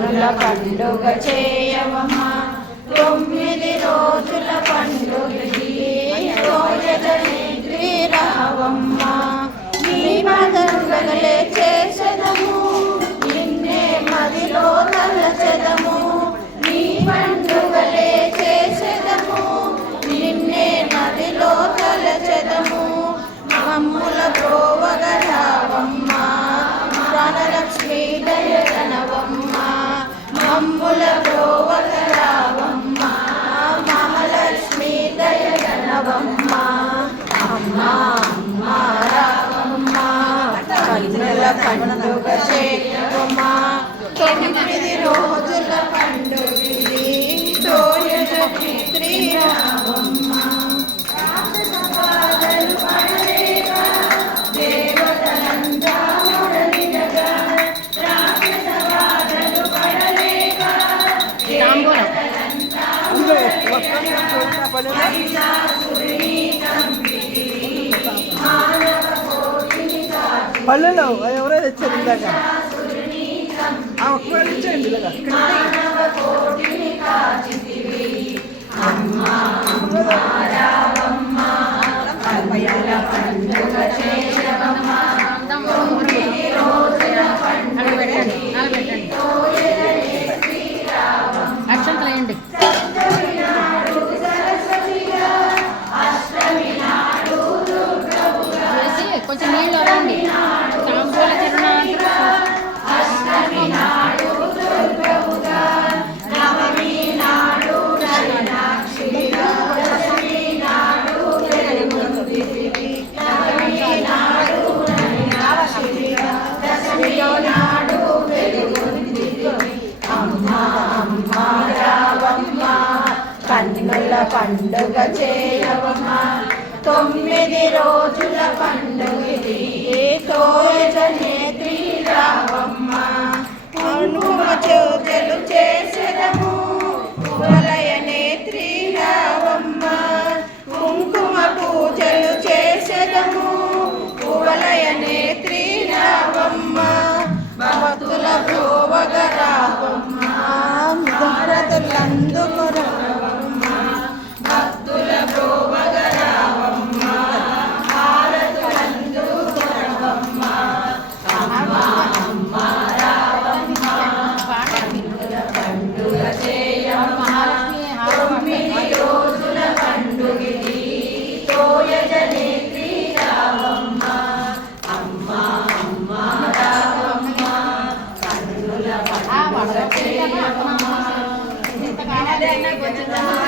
కన్నుల పండుగ చేయవమ్మా తొమ్మిది రోజుల పండుగ మమ్ముల ప్రోవగరావమ్మా మహాలక్ష్మీ దయగనవమ్మా అమ్మా అమ్మా రావమ్మా కన్నుల పండుగ చేయవమ్మా తొమ్మిది రోజుల పండుగ పల్లెలో ఎవరో తెచ్చారు ఇందాక. ఆ ఇచ్చేయండి ఇలాగా కొంచెం నీళ్ళు అవ్వండి తాంబూల తిరునాళ్ళు పండుగ చేయవమ్మా తొమ్మిది రోజుల పండుగది తోయజనేత్రి రావమ్మా. అనుమ చోజలు చేసెదము. 对，那个真的。